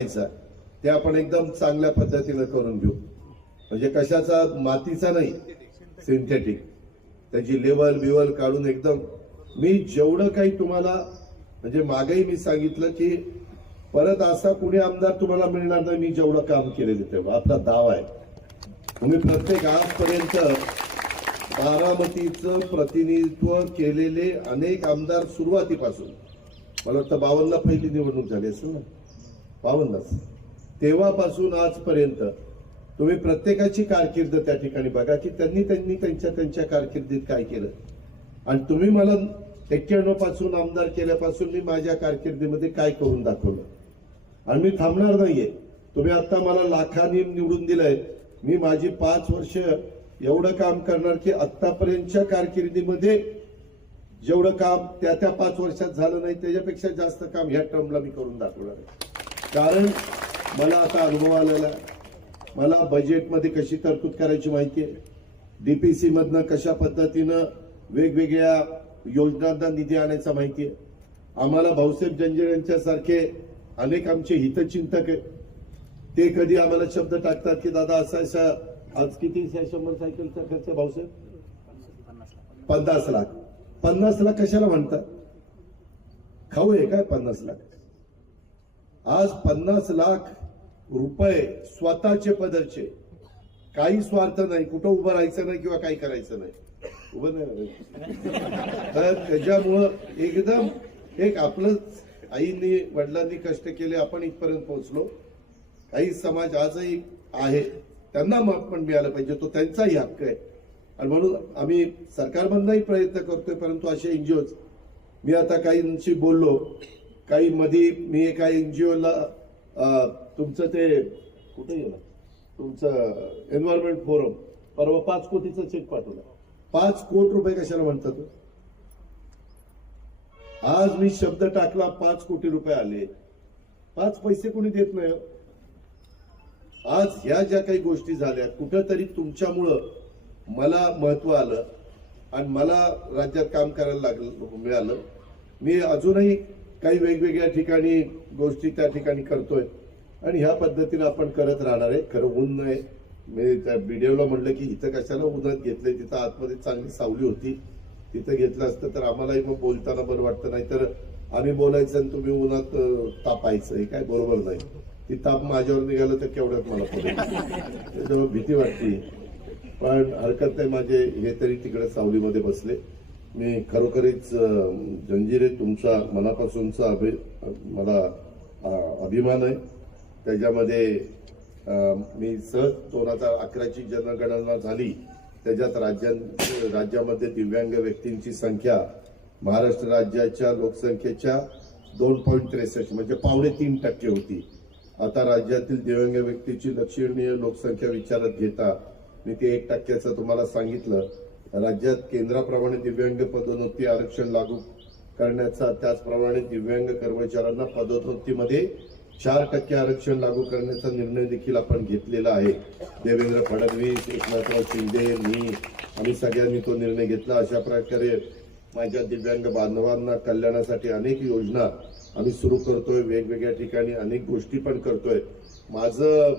ते आपण एकदम चांगल्या पद्धतीने करून घेऊ. म्हणजे कशाचा मातीचा नाही, सिंथेटिक, त्याची लेवल बिवल काढून एकदम. मी जेवढं काही तुम्हाला म्हणजे मागेही मी सांगितलं की परत असा कुणी आमदार तुम्हाला मिळणार नाही मी जेवढं काम केलेलं तेव्हा आपला दावा आहे. तुम्ही प्रत्येक आजपर्यंत बारामतीचं प्रतिनिधित्व केलेले अनेक आमदार सुरुवातीपासून, मला वाटतं 52ला पहिली निवडणूक झाली असेल ना, 52च, तेव्हापासून आजपर्यंत तुम्ही प्रत्येकाची कारकीर्द त्या ठिकाणी बघा की त्यांनी त्यांच्या कारकिर्दीत काय केलं. आणि तुम्ही मला 91 पासून आमदार केल्यापासून मी माझ्या कारकिर्दीमध्ये काय करून दाखवलं. आणि मी थांबणार नाहीये. तुम्ही आता मला लाखांनी निवडून दिलंय, मी माझी 5 वर्ष एवढं काम करणार की आतापर्यंतच्या कारकिर्दीमध्ये जेवढं काम त्या 5 वर्षात झालं नाही त्याच्यापेक्षा जास्त काम ह्या टर्मला मी करून दाखवणार आहे. कारण मला आता अनुभव आलेला, मला बजेटमध्ये कशी तरतूद करायची माहिती आहे, डीपीसी मधनं कशा पद्धतीनं वेगवेगळ्या योजनांना निधी आणायचा माहिती आहे. आम्हाला भाऊसाहेब जंजीर यांच्या सारखे अनेक आमचे हितचिंतक आहेत, ते कधी आम्हाला शब्द टाकतात की दादा असा आज किती 100 सायकलचा खर्च भाऊसाहेब 50 लाख. 50 लाख कशाला म्हणतात? खाऊ आहे काय 50 लाख? आज 50 लाख रुपये स्वतःचे पदरचे, काही स्वार्थ नाही, कुठं उभं राहायचं नाही किंवा काही करायचं नाही, उभं नाही राहायचं. तर त्याच्यामुळं एकदम एक आपलं आईंनी वडिलांनी कष्ट केले, आपण इथपर्यंत पोहोचलो. काही समाज आजही आहे, त्यांना माफ पण मिळालं पाहिजे, तो त्यांचाही हक्क आहे. आणि म्हणून आम्ही सरकारमधनही प्रयत्न करतोय. परंतु असे एनजीओज, मी आता काहींशी बोललो, काही मध्ये मी एका एनजीओला तुमचं ते कुठे गेलं तुमचं एन्व्हायरमेंट फोरम, परवा 5 कोटीचा चेक पाठवला. 5 कोटी रुपये कशाला म्हणतात? आज मी शब्द टाकला 5 कोटी रुपये आले, 5 पैसे कोणी देत नाही. आज ह्या ज्या काही गोष्टी झाल्या कुठंतरी तुमच्यामुळं मला महत्व आलं आणि मला राज्यात काम करायला मिळालं. मी अजूनही काही वेगवेगळ्या ठिकाणी गोष्टी त्या ठिकाणी करतोय आणि ह्या पद्धतीने आपण करत राहणार आहे. खरं ऊन नाही, मी त्या व्हिडिओला म्हणलं की इथं कशाला उन्हात घेतलंय, तिथं आतमध्ये चांगली सावली होती, तिथं घेतलं असतं तर आम्हालाही मग बोलताना बरं वाटतं. नाही तर आम्ही बोलायचं आणि तुम्ही उन्हात तापायचं, हे काय बरोबर नाही. ती ताप माझ्यावर निघालं तर केवढ्यात मला पडेल, त्याच्यावर भीती वाटते. पण हरकत नाही, माझे हे तरी तिकडे सावलीमध्ये बसले. मी खरोखरीच जंजिरे तुमचा मनापासूनचा मला अभिमान आहे. त्याच्यामध्ये मी सहज 2011ची जनगणना झाली, त्याच्यात राज्यामध्ये दिव्यांग व्यक्तींची संख्या महाराष्ट्र राज्याच्या लोकसंख्येच्या 2.63 म्हणजे 3.25% होती. आता राज्यातील दिव्यांग व्यक्तीची लक्षणीय लोकसंख्या विचारात घेता मी ते 1% तुम्हाला सांगितलं. राज्यात केंद्राप्रमाणे दिव्यांग पदोन्नती आरक्षण लागू करण्याचा, त्याचप्रमाणे दिव्यांग कर्मचाऱ्यांना पदोन्नतीमध्ये 4% आरक्षण लागू करण्याचा निर्णय देखील आपण घेतलेला आहे. देवेंद्र फडणवीस, एकनाथराव शिंदे, मी आम्ही सगळ्यांनी तो निर्णय घेतला. अशा प्रकारे माझ्या दिव्यांग बांधवांना कल्याणासाठी अनेक योजना आम्ही सुरू करतोय, वेगवेगळ्या ठिकाणी अनेक गोष्टी पण करतोय. माझं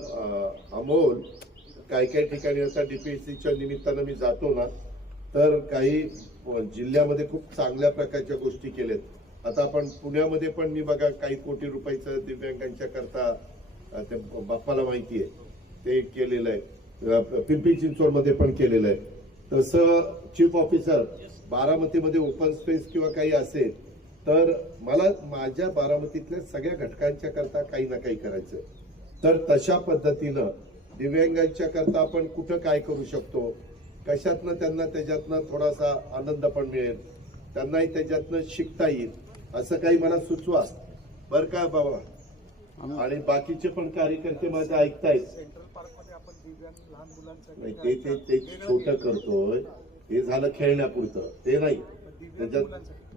अमोल काही ठिकाणी आता डीपीसीच्या निमित्तानं मी जातो ना, तर काही जिल्ह्यामध्ये खूप चांगल्या प्रकारच्या गोष्टी केल्यात. आता आपण पुण्यामध्ये पण मी बघा काही कोटी रुपयाचं दिव्यांगांच्या करता, ते बाप्पाला माहिती आहे, ते केलेलं आहे. पिंपरी चिंचवडमध्ये पण केलेलं आहे. तसं चीफ ऑफिसर बारामतीमध्ये ओपन स्पेस किंवा काही असेल तर मला माझ्या बारामतीतल्या सगळ्या घटकांच्या करता काही ना काही करायचं. तर तशा पद्धतीनं दिव्यांगांच्या करता आपण कुठं काय करू शकतो, कशातनं त्यांना त्याच्यातनं थोडासा आनंद पण मिळेल, त्यांनाही त्याच्यातनं शिकता येईल, असं काही मला सुचवा बरं का बाबा. आणि बाकीचे पण कार्यकर्ते माझे ऐकतायत. ते छोटं करतोय, हे झालं खेळण्यापुरतं, ते नाही. त्याच्यात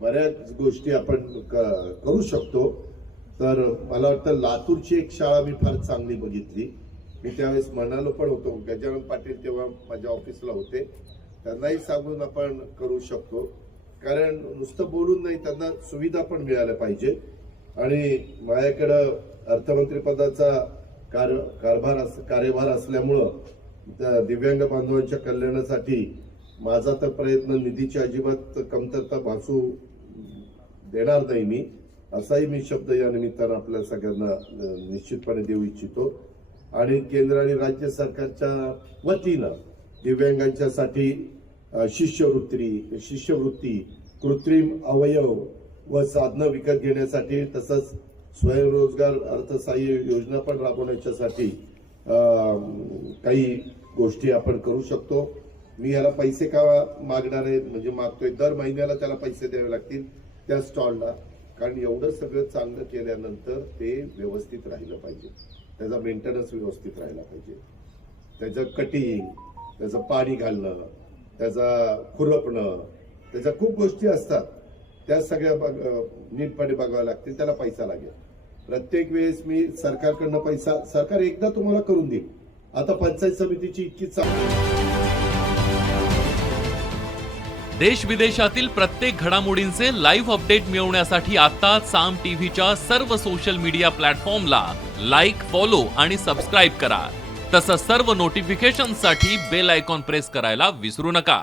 बऱ्याच गोष्टी आपण करू शकतो. तर मला वाटतं लातूरची एक शाळा मी फार चांगली बघितली. मी त्यावेळेस म्हणालो पण होतो, गजानन पाटील तेव्हा माझ्या ऑफिसला होते, त्यांनाही सांगून आपण करू शकतो. कारण नुसतं बोलून नाही, त्यांना सुविधा पण मिळाल्या पाहिजे. आणि माझ्याकडं अर्थमंत्रीपदाचा कार्यभार असल्यामुळं त्या दिव्यांग बांधवांच्या कल्याणासाठी माझा तर प्रयत्न निधीची अजिबात कमतरता भासू देणार नाही मी, असाही मी शब्द या निमित्तानं आपल्या सगळ्यांना निश्चितपणे देऊ इच्छितो. आणि केंद्र आणि राज्य सरकारच्या वतीनं दिव्यांगांच्यासाठी शिष्यवृत्ती, कृत्रिम अवयव व साधनं विकत घेण्यासाठी तसंच स्वयंरोजगार अर्थसहाय्य योजना पण राबवण्याच्यासाठी काही गोष्टी आपण करू शकतो. मी याला पैसे का मागणार आहे म्हणजे मागतोय, दर महिन्याला त्याला पैसे द्यावे लागतील त्या स्टॉलला, कारण एवढं सगळं चांगलं केल्यानंतर ते व्यवस्थित राहिलं पाहिजे, त्याचा मेंटेनन्स व्यवस्थित राहिला पाहिजे, त्याचं कटिंग, त्याचं पाणी घालणं, त्याचा खुरपणं, त्याच्या खूप गोष्टी असतात, त्या सगळ्या नीटपणे बघाव्या लागतील, त्याला पैसा लागेल. प्रत्येक वेळेस मी सरकारकडनं पैसा, सरकार एकदा तुम्हाला करून देईल, आता पंचायत समितीची इतकी देश विदेशातील प्रत्येक घडामोडींचे लाईव्ह अपडेट मिळवण्यासाठी आता साम टीव्हीच्या सर्व सोशल मीडिया प्लॅटफॉर्मला लाईक, फॉलो आणि सबस्क्राईब करा. तसंच सर्व नोटिफिकेशनसाठी बेल आयकॉन प्रेस करायला विसरू नका.